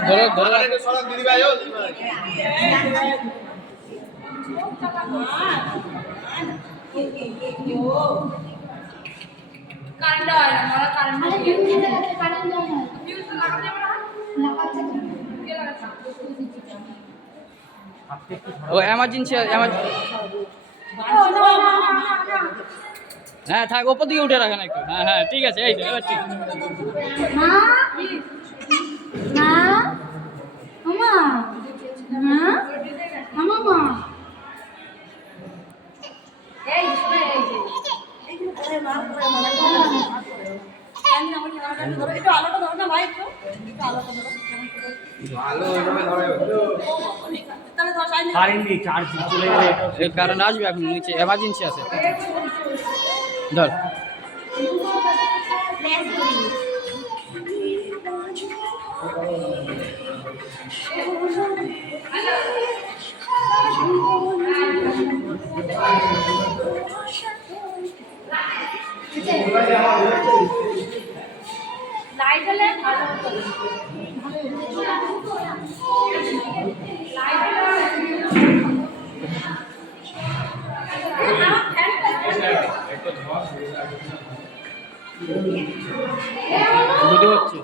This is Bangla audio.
ধরে ও এমার্জেন্সি হ্যাঁ থাক ওপর দিকে উঠে রাখেন একটু হ্যাঁ হ্যাঁ ঠিক আছে এই তো এবার ঠিক কারণ আসবে এখন নিচে এমার্জেন্সি আছে ধর লাইট হলে ভালো হতো বুঝতে পারছি